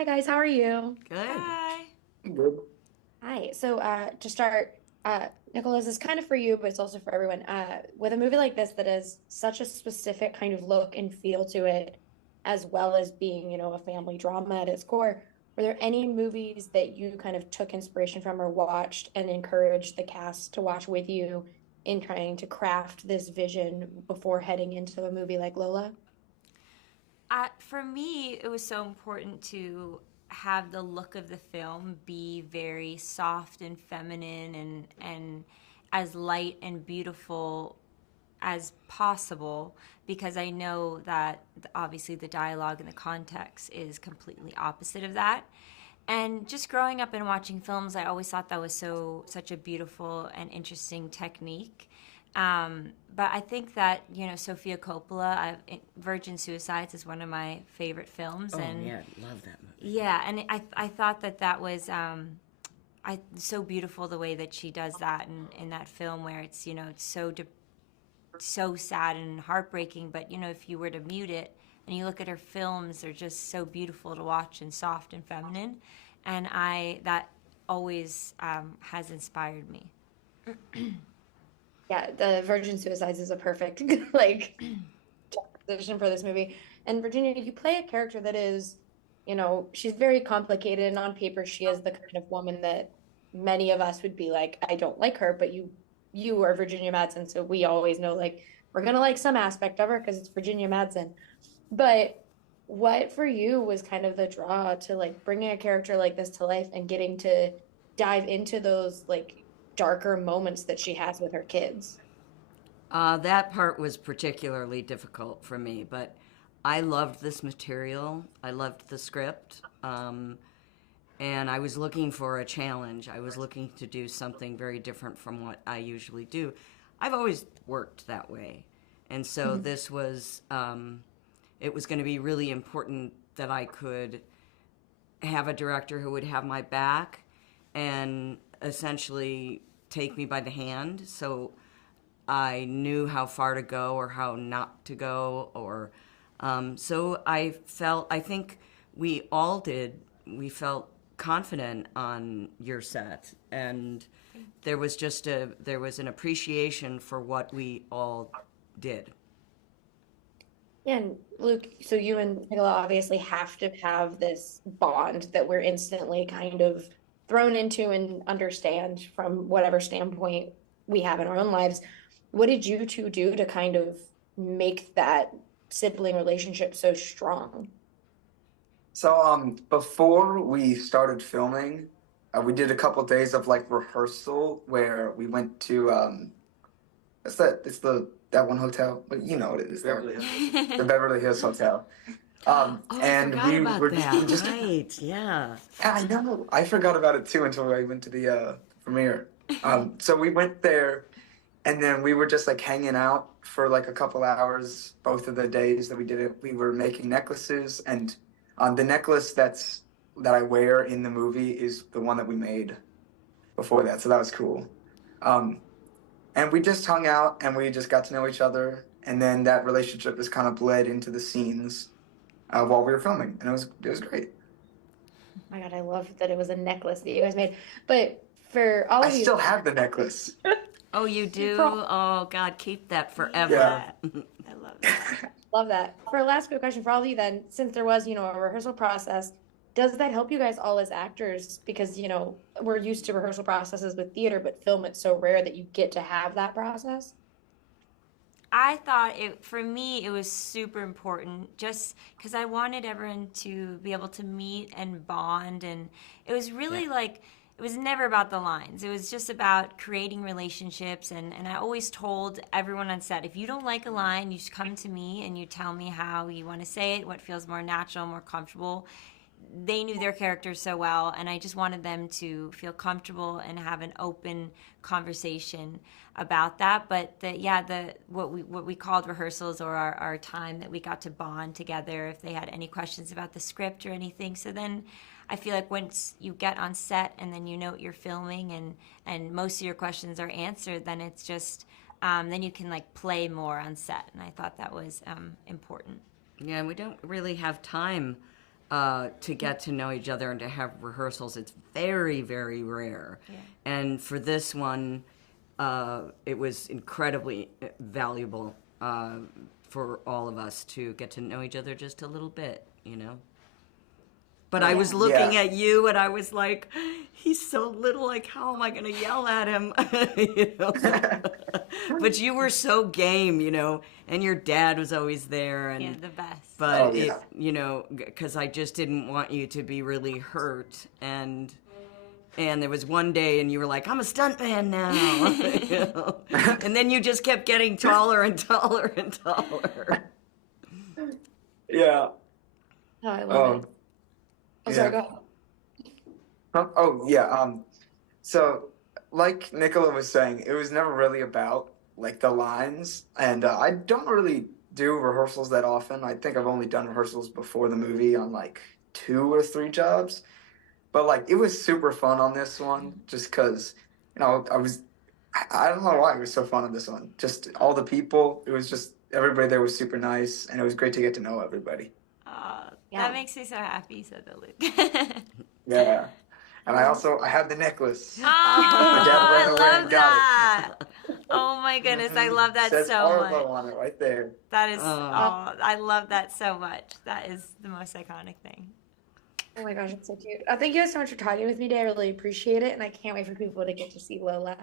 Hi guys, how are you? Good. Hi. Good. Hi. To start, Nicola, this is kind of for you, but it's also for everyone. With a movie like this that has such a specific kind of look and feel to it, as well as being, a family drama at its core, were there any movies that you kind of took inspiration from or watched and encouraged the cast to watch with you in trying to craft this vision before heading into a movie like Lola? For me, it was so important to have the look of the film be very soft and feminine and as light and beautiful as possible because I know that obviously the dialogue and the context is completely opposite of that. And just growing up and watching films, I always thought that was such a beautiful and interesting technique. But I think that Sofia Coppola, Virgin Suicides is one of my favorite films, Oh and yeah, love that movie. yeah, and I thought that was so beautiful the way that she does that in that film where it's so sad and heartbreaking, but if you were to mute it and you look at her films, they're just so beautiful to watch and soft and feminine, and I that always has inspired me. Yeah, the Virgin Suicides is a perfect like juxtaposition for this movie. And Virginia, you play a character that is, she's very complicated, and on paper she is the kind of woman that many of us would be like, I don't like her, but you are Virginia Madsen, so we always know like we're gonna like some aspect of her because it's Virginia Madsen. But what for you was kind of the draw to like bringing a character like this to life and getting to dive into those like darker moments that she has with her kids? That part was particularly difficult for me, but I loved this material. I loved the script, and I was looking for a challenge. I was looking to do something very different from what I usually do. I've always worked that way, and so this was. It was going to be really important that I could have a director who would have my back and essentially take me by the hand. So I knew how far to go or how not to go, or so I think we all did. We felt confident on your set, and there was an appreciation for what we all did. Yeah, and Luke, so you and Nicola obviously have to have this bond that we're instantly kind of thrown into and understand from whatever standpoint we have in our own lives. What did you two do to kind of make that sibling relationship so strong? Before we started filming, we did a couple days of like rehearsal where we went to it's that one hotel, but you know what it is there. Beverly Hills. The Beverly Hills Hotel. Oh, I And forgot we about were we that. just Right? Yeah. I know. I forgot about it too until I went to the premiere. So we went there, and then we were just like hanging out for like a couple hours. Both of the days that we did it, we were making necklaces, and the necklace that I wear in the movie is the one that we made before that. So that was cool. Um, and we just hung out, and we just got to know each other, and then that relationship just kind of bled into the scenes while we were filming, and it was great. My God, I love that it was a necklace that you guys made. But for all I of you, still have the necklace. Oh, you do? for Oh, God, keep that forever. Yeah. I love that. love that. For a last quick question for all of you then, since there was, a rehearsal process, does that help you guys all as actors? Because, we're used to rehearsal processes with theater, but film it's so rare that you get to have that process. I thought for me, it was super important just because I wanted everyone to be able to meet and bond. And it was really Yeah. like, it was never about the lines. It was just about creating relationships. And I always told everyone on set, if you don't like a line, you just come to me and you tell me how you want to say it, what feels more natural, more comfortable. They knew their characters so well, and I just wanted them to feel comfortable and have an open conversation about that. But the what we called rehearsals, or our time that we got to bond together, if they had any questions about the script or anything. So then I feel like once you get on set and then you know what you're filming, and most of your questions are answered, then it's just then you can like play more on set, and I thought that was important. Yeah, we don't really have time to get to know each other and to have rehearsals. It's very, very rare. Yeah. And for this one, it was incredibly valuable for all of us to get to know each other just a little bit, you know? But I was looking at you and I was like, he's so little, like, how am I going to yell at him? You know? But you were so game, you know, and your dad was always there. And, Yeah, the best. But, you know, because I just didn't want you to be really hurt. And there was one day and you were like, I'm a stuntman now. You know? And then you just kept getting taller and taller and taller. Yeah. Oh, I love it. I'm sorry, go ahead. Oh, yeah. So, like Nicola was saying, it was never really about like the lines, and I don't really do rehearsals that often. I think I've only done rehearsals before the movie on like 2 or 3 jobs, but like it was super fun on this one, just because you know I don't know why it was so fun on this one. Just all the people, it was just everybody there was super nice, and it was great to get to know everybody. That makes me so happy you said that, Luke. Yeah. And I had the necklace. Oh, I away love and got that. Oh my goodness, I love that Says so Arlo much. on it right there. That is, I love that so much. That is the most iconic thing. Oh my gosh, it's so cute. Thank you guys so much for talking with me today. I really appreciate it, and I can't wait for people to get to see Lola.